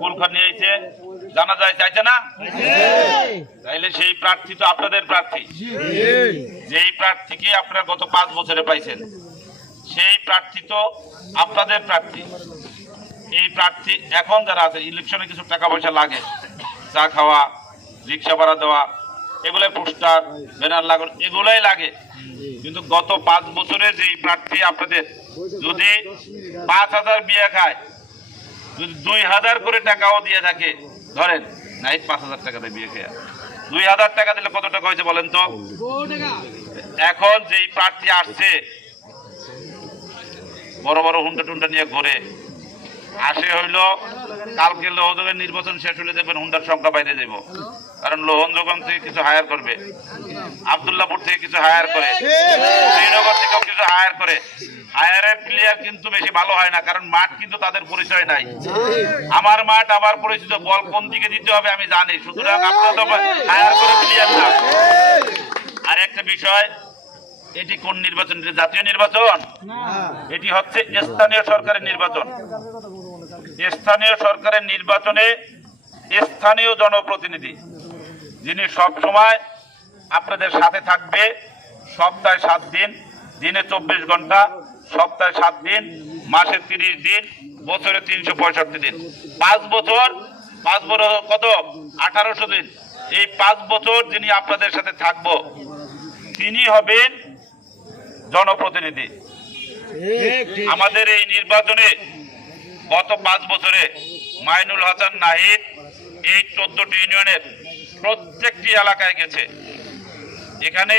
কুলখান নিয়েছে জানা যায় চাইছে না? তাইলে সেই প্রার্থী তো আপনাদের প্রার্থী। যেই প্রার্থীকে আপনারা গত পাঁচ বছরে পাইছেন, সেই প্রার্থী তো আপনাদের প্রার্থী। এই প্রার্থী এখন যারা আছে, ইলেকশনে কিছু টাকা পয়সা লাগে, চা খাওয়া, রিক্সা ভাড়া দেওয়া এগুলো পোস্টার, ব্যানার লাগানো, এগুলোই লাগে। কিন্তু গত পাঁচ বছরে যেই প্রার্থী আপনাদের যদি পাঁচ হাজার বিয়ে খায় দুই হাজার করে টাকাও দিয়ে থাকে। ধরেন নাই পাঁচ হাজার টাকা দেয় বিয়ে খেয়া। দুই হাজার টাকা দিলে কত টাকা হয়েছে বলেন তো? এখন যেই প্রার্থী আসছে, বড় বড় হুন্ডা টুন্ডা নিয়ে ঘুরে। আসে হইল, কালকে লোহযোগের নির্বাচন শেষ হলে দেখবেন হুন্ডার সংখ্যা বাইরে যাব কারণ লোহনযোগন থেকে কিছু হায়ার করবে আবদুল্লাপুর থেকে কিছু হায়ার করে, শ্রীনগর থেকেও কিছু হায়ার করে হায়ারের প্লেয়ার কিন্তু বেশি ভালো হয় না, কারণ মাঠ কিন্তু তাদের পরিচয় নাই। আমার মাঠ, আমার পরিচিত, বল কোন দিকে দিতে হবে আমি জানি, সুতরাং আপনারা হায়ার করে প্লেয়ার না। আর একটা বিষয়, এটি কোন নির্বাচন? জাতীয় নির্বাচন? এটি হচ্ছে স্থানীয় সরকারের নির্বাচন। স্থানীয় সরকারের নির্বাচনে স্থানীয় জনপ্রতিনিধি। যিনি সব সময় আপনাদের সাথে থাকবে, সপ্তাহে সাত দিন, দিনে চব্বিশ ঘণ্টা, সপ্তাহে সাত দিন, মাসে তিরিশ দিন, বছরে তিনশো পঁয়ষট্টি দিন। পাঁচ বছর পাঁচ বছর কত? আঠারোশো দিন। এই পাঁচ বছর যিনি আপনাদের সাথে থাকব, তিনি হবেন জনপ্রতিনিধি। আমাদের এই নির্বাচনে গত পাঁচ বছরে মাইনুল হাসান নাহিদ এই চোদ্দটি ইউনিয়নের প্রত্যেকটি এলাকায় গেছে। এখানে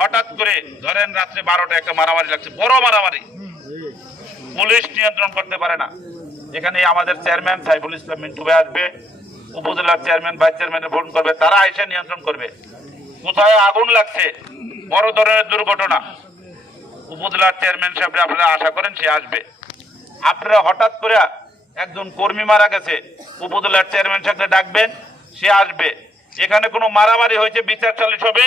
হঠাৎ করে ধরেন রাত্রে বারোটা একটা মারামারি লাগছে, বড় মারামারি। পুলিশ নিয়ন্ত্রণ করতে পারে না। এখানে আমাদের চেয়ারম্যান সাইফুল ইসলাম মিন্টু ভাই আসবে, উপজেলার চেয়ারম্যান, ভাইস চেয়ারম্যানে ফোন করবে, তারা এসে নিয়ন্ত্রণ করবে। কোথায় আগুন লাগছে? বড় ধরনের দুর্ঘটনা। উপজেলার চেয়ারম্যান সাহেব আপনারা আশা করেন সে আসবে। আপনারা হঠাৎ করে একজন কর্মী মারা গেছে, উপজেলার চেয়ারম্যান সাহেবকে ডাকবেন, সে আসবে। এখানে কোনো মারামারি হয়েছে বিচার চালিশ হবে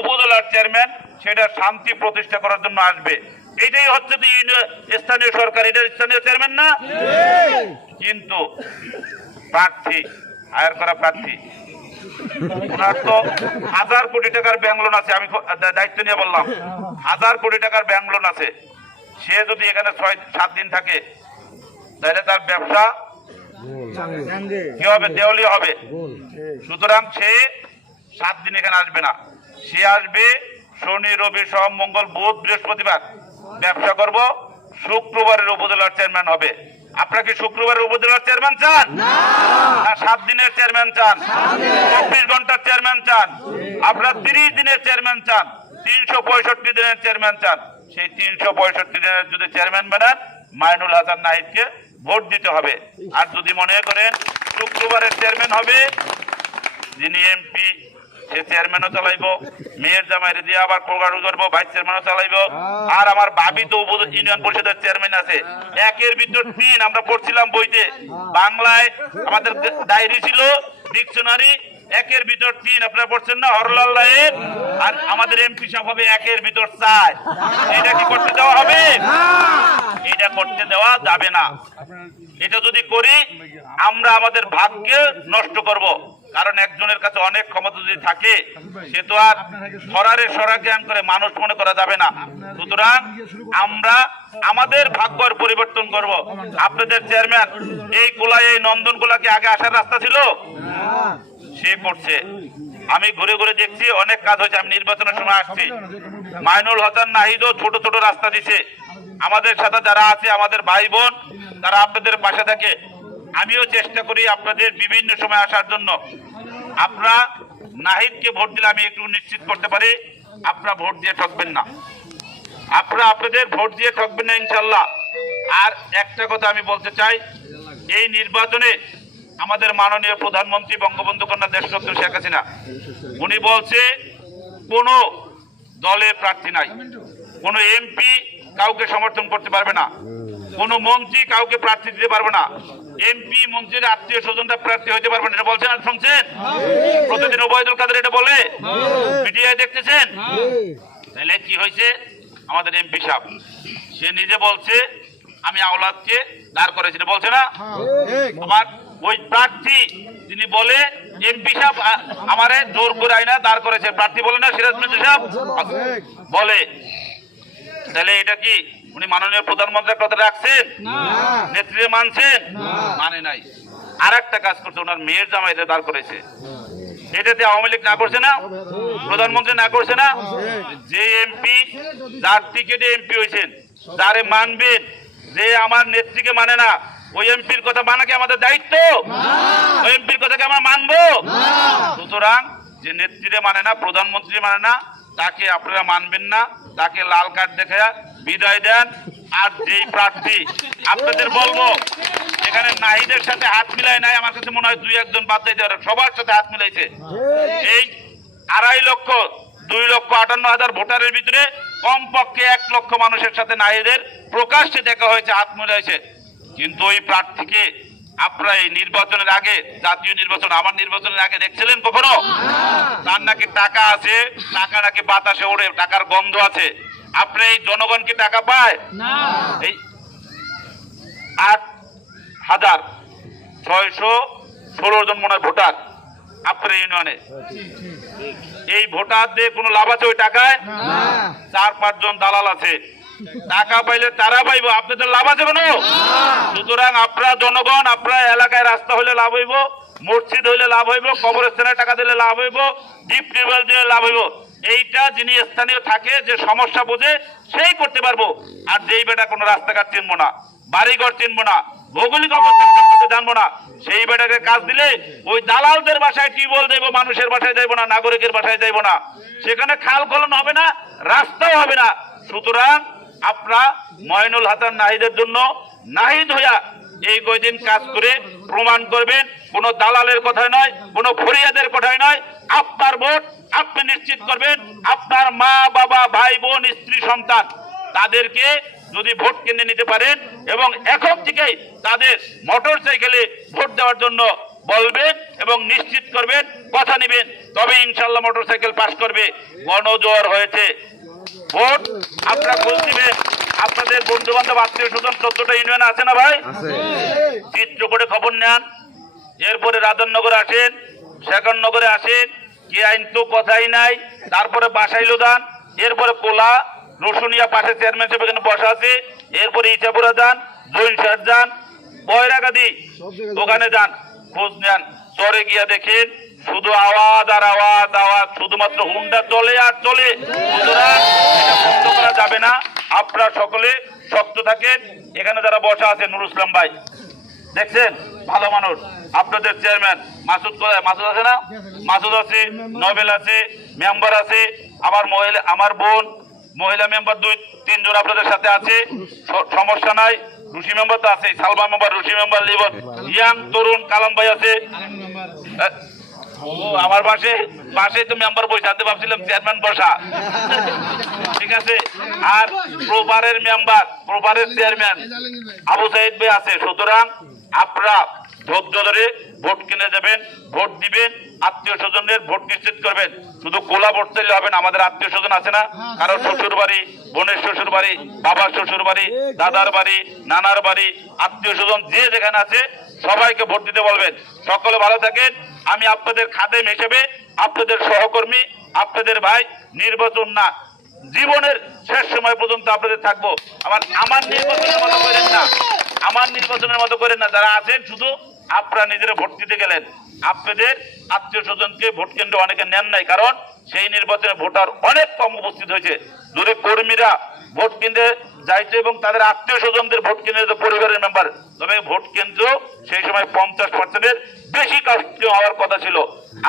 উপজেলার চেয়ারম্যান সেটা শান্তি প্রতিষ্ঠা করার জন্য আসবে। এটাই হচ্ছে স্থানীয় সরকার। এটা স্থানীয় চেয়ারম্যান না? কিন্তু প্রার্থী হায়ার করা প্রার্থী। হাজার কোটি টাকার ব্যাংক লোন আছে, আমি দায়িত্ব নিয়ে বললাম। হাজার কোটি টাকার ব্যাংক লোন আছে। সে যদি এখানে ছয় সাত দিন থাকে, তাহলে তার ব্যবসা কি হবে দেওয়ালি হবে? সুতরাং সে সাত দিন এখানে আসবে না। সে আসবে শনি রবি সোম মঙ্গল বুধ বৃহস্পতিবার। ব্যবসা করব শুক্রবারের উপজেলার চেয়ারম্যান হবে। আপনারা কি শুক্রবারের উপজেলার চেয়ারম্যান চান? না। সাত দিনের চেয়ারম্যান চান। চব্বিশ ঘণ্টার চেয়ারম্যান চান। আপনারা তিরিশ দিনের চেয়ারম্যান চান। তিনশো পঁয়ষট্টি দিনের চেয়ারম্যান চান। সেই তিনশো পঁয়ষট্টি দিনের যদি চেয়ারম্যান বানান মাইনুল হাসান নাহিদকে ভোট দিতে হবে। আর যদি মনে করেন শুক্রবারের চেয়ারম্যান হবে যিনি এমপি সে চেয়ারম্যানও চালাইবো মেয়ের জামাইরে দিয়ে আবার প্রোগ্রাম করব ভাইস চেয়ারম্যানও চালাইবো। আর আমার ভাবি তো ইউনিয়ন পরিষদের চেয়ারম্যান আছে। একের ভিতর তিন আমরা পড়ছিলাম বইতে। বাংলায় আমাদের ডায়েরি ছিল ডিকশনারি একের ভিতর তিন আপনারা পড়ছেন না? হরলাল লাইন আর আমাদের এমপি সাহেব হবে একের ভিতর চার। এটা কি করতে দেওয়া হবে? করতে দেওয়া যাবে না। এটা যদি করি, আমরা আমাদের ভাগ্য নষ্ট করব। কারণ একজনের কাছে অনেক ক্ষমতা যদি থাকে, সে তো আর সরারে সরা জ্ঞান করে মানুষ মনে করা যাবে না। সুতরাং আমরা আমাদের ভাগ্যর পরিবর্তন করব। আপনাদের চেয়ারম্যান, এই কোলায়, এই নন্দন কি আগে আসার রাস্তা ছিল? সে করছে। আমি ঘুরে ঘুরে দেখছি, অনেক কাজ হয়েছে। আমি নির্বাচনের সময় আসছি। মাইনুল হাসান নাহিদও ছোট ছোট রাস্তা দিছে। আমাদের সাথে যারা আছে, আমাদের ভাই বোন, তারা আপনাদের পাশে থাকে। আমিও চেষ্টা করি আপনাদের বিভিন্ন সময় আসার জন্য। আপনারা নাহিদকে ভোট দিলে আমি একটু নিশ্চিত করতে পারি, আপনারা ভোট দিয়ে ঠকবেন না। আপনারা আপনাদের ভোট দিয়ে ঠকবেন না ইনশাল্লাহ আর একটা কথা আমি বলতে চাই, এই নির্বাচনে আমাদের মাননীয় প্রধানমন্ত্রী বঙ্গবন্ধু কন্যা দেশরত্ন শেখ হাসিনা, উনি বলছে, কোনো দলে প্রার্থী নাই, কোনো এমপি কাউকে সমর্থন করতে পারবে না। কোনো মন্ত্রী কাউকে প্রার্থী দিতে পারবে না। এমপি মন্ত্রীর আত্মীয় স্বজনরা প্রার্থী হতে পারবে না। এটা বলছেন আর শুনছেন? প্রতিদিন ওবায়দুল কাদের এটা বলে? মিডিয়ায় দেখতেছেন? তাহলে কি হয়েছে? আমাদের এমপি সাহেব, সে নিজে বলছে, আমি আওলাদকে দাঁড় করেছিল বলছে না? আমার ওই প্রার্থী তিনি বলে, এমপি সাহেব আমারে জোর করে আইনা দাঁড় করেছে। প্রার্থী বলে না, সিরাজ মিত্র সাহেব? বলে। তাহলে এটা কি? উনি মাননীয় প্রধানমন্ত্রীর কথা রাখছেন? নেত্রী মানছেন? মানে নাই। আর একটা কাজ করছে ওনার মেয়ের জামাইতে দাঁড় করেছে এটাতে আওয়ামী লীগ না করছে না? প্রধানমন্ত্রী না করছে না? যে এমপি যার টিকেটে এমপি হয়েছেন যারে মানবেন যে আমার নেত্রীকে মানে না ওই এমপির কথা মানা কি আমাদের দায়িত্ব? ওই এমপির কথা কি আমরা মানবো? সুতরাং যে নেত্রীরে মানে না প্রধানমন্ত্রী মানে না তাকে আপনারা মানবেন না, তাকে লাল কার্ড দেখে বিদায় দেন। আর যেই প্রার্থী আপনাদের বলব, এখানে নাহিদের সাথে হাত মিলাই নাই, আমার কাছে মনে হয় দুই একজন বাদ পারে সবার সাথে হাত মিলাইছে। এই আড়াই লক্ষ, দুই লক্ষ আটান্ন হাজার ভোটারের ভিতরে কমপক্ষে এক লক্ষ মানুষের সাথে নাহিদের প্রকাশ্যে দেখা হয়েছে, হাত মিলাইছে। কিন্তু ওই প্রার্থীকে আপনারা এই নির্বাচনের আগে জাতীয় নির্বাচন আমার নির্বাচনের আগে দেখছিলেন কখনো? তার নাকি টাকা আছে টাকা নাকি বাতাসে ওড়ে টাকার গন্ধ আছে। আপনি এই জনগণ কি টাকা পায়? এই আট হাজার ছয়শো ষোলো জন মনে হয় ভোটার আপনার ইউনিয়নে। এই ভোটারদের কোনো লাভ আছে ওই টাকায়? চার পাঁচজন দালাল আছে। টাকা পাইলে তারা পাইবো আপনাদের লাভ আছে কোনো? সুতরাং আপনারা জনগণ, আপনারা এলাকায় রাস্তা হইলে লাভ হইব, মসজিদ হইলে লাভ হইব, কবরস্থানে টাকা দিলে লাভ হইব, ডিপ টিউবওয়েল দিলে লাভ হইব। এইটা যিনি স্থানীয় থাকে, যে সমস্যা বোঝে সেই করতে পারব। আর যেই বেটা কোনো রাস্তাঘাট চিনবো না, বাড়িঘর চিনবো না, ভৌগোলিক অবস্থান জানব না, সেই বেটাকে কাজ দিলে ওই দালালদের বাসায় টিউবওয়েল দেবো, মানুষের বাসায় যাইবো না, নাগরিকের বাসায় যাইবো না। সেখানে খাল খলন হবে না, রাস্তাও হবে না। সুতরাং আপনারা ময়নুল হাসান নাহিদের জন্য নাহিদ হইয়া এই কয়দিন কাজ করে প্রমাণ করবেন, কোন দালালের কথায় নয়, কোন ফরিয়াদের কথায় নয়। আপনার ভোট আপনি নিশ্চিত করবেন, আপনার মা, বাবা, ভাই, বোন, স্ত্রী, সন্তান, তাদেরকে যদি ভোট কিনে নিতে পারেন এবং এখন থেকেই তাদের মোটর সাইকেলে ভোট দেওয়ার জন্য বলবেন এবং নিশ্চিত করবেন, কথা নেবেন তবে ইনশাল্লাহ মোটর সাইকেল পাশ করবে। গণজোয়ার হয়েছে। ভোট আপনারা খোঁজ আপনাদের বন্ধু বান্ধব আত্মীয় স্বজন চোদ্দটা ইউনিয়ন আছে না ভাই? চিত্র করে খবর নেন। এরপরে রাজনগরে আসেন শেখরনগরে আসেন কি আইন তো কথাই নাই। তারপরে বাসাইলো দান এরপরে কোলা রসুনিয়া পাশে চেয়ারম্যান সাহেব এখানে বসা আছে। এরপরে ইচাপুরা যান জৈনসার যান বয়রাগাদি ওখানে যান খোঁজ নেন। চরে গিয়া দেখেন শুধু আওয়াজ আর আওয়াজ আওয়াজ, শুধুমাত্র হুন্ডা চলে আর চলে। বন্ধ করা যাবে না। আপনারা সকলে শক্ত থাকেন। এখানে যারা বসা আছে নুর ইসলাম ভাই, দেখছেন? ভালো মানুষ। আপনাদের চেয়ারম্যান মাসুদ কোথায় মাসুদ আছে না? মাসুদ আছে, নবেল আছে, মেম্বার আছে। আমার মহিলা, আমার বোন, মহিলা মেম্বার দুই, তিনজন আপনাদের সাথে আছে। সমস্যা নাই। রুশি মেম্বার তো আছে Salma member Rushi member, Libon. Young তরুণ কালাম ভাই আছে। আমার পাশে পাশে তো মেম্বার চেয়ারম্যান বসা। ঠিক আছে? আর প্রপারের মেম্বার প্রপারের চেয়ারম্যান আবু ভাই আছে। সুতরাং আপনারা ধৈর্য ধরে ভোট কিনে দেবেন ভোট দিবেন, আত্মীয় স্বজনের ভোট নিশ্চিত করবেন। শুধু কোলা ভোট চাইলে হবে না, আমাদের আত্মীয় স্বজন আছে না? কারও শ্বশুর বাড়ি, বোনের শ্বশুর বাড়ি, বাবার শ্বশুর বাড়ি, দাদার বাড়ি, নানার বাড়ি, আত্মীয় স্বজন যে যেখানে আছে সবাইকে ভোট দিতে বলবেন। সকলে ভালো থাকেন। আমি আপনাদের খাদেম হিসেবে আপনাদের সহকর্মী, আপনাদের ভাই নির্বাচন না, জীবনের শেষ সময় পর্যন্ত আপনাদের থাকব। আমার আমার নির্বাচনের মতো করেন না। আমার নির্বাচনের মতো করেন না। যারা আছেন শুধু আপনারা নিজেরা ভোট দিতে গেলেন। আপনাদের আত্মীয় স্বজনকে ভোট কেন্দ্র অনেকে নেন নাই, কারণ সেই নির্বাচনে ভোটার অনেক কম উপস্থিত হয়েছে। যদি কর্মীরা ভোট কেন্দ্রে যাইতো এবং তাদের আত্মীয় স্বজনদের ভোট কেন্দ্রে পরিবারের মেম্বার তবে ভোট কেন্দ্র সেই সময় পঞ্চাশ পার্সেন্টের বেশি কাস্টিং হওয়ার কথা ছিল।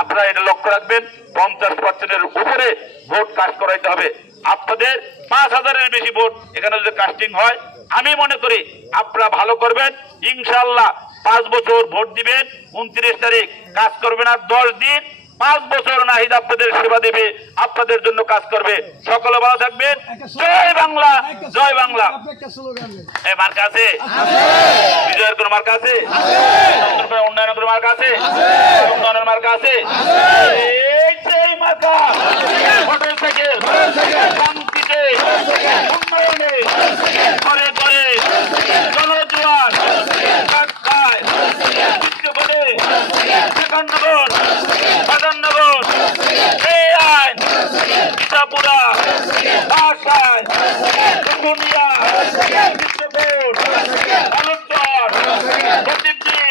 আপনারা এটা লক্ষ্য রাখবেন, পঞ্চাশ পার্সেন্টের উপরে ভোট কাস্ট করাইতে হবে। আপনাদের পাঁচ হাজারের বেশি ভোট এখানে যদি কাস্টিং হয়, আমি মনে করি আপনারা ভালো করবেন। ইনশাল্লাহ পাঁচ বছর ভোট দিবেন, উনত্রিশ তারিখ। কাজ করবেন আর দশ দিন পাঁচ বছর নাহিদ আপনাদের সেবা দেবে আপনাদের জন্য কাজ করবে। সকলে ভালো থাকবেন। জয় বাংলা জয় বাংলা। মার্কা আছে? বিজয়ের কোন মার্কা আছে? উন্নয়নের কোন মার্কা আছে? উন্নয়নের মার্কা আছে? এই সেই মার্কা। মোটর শান্তিতে উন্নয়নে ঘরে ঘরে জনজোয়ার খাননগর বাজারনগর এই আইন ইটাপুরা আশায় দুনিয়া বিশ্বপুর আলোচর প্রদীপজি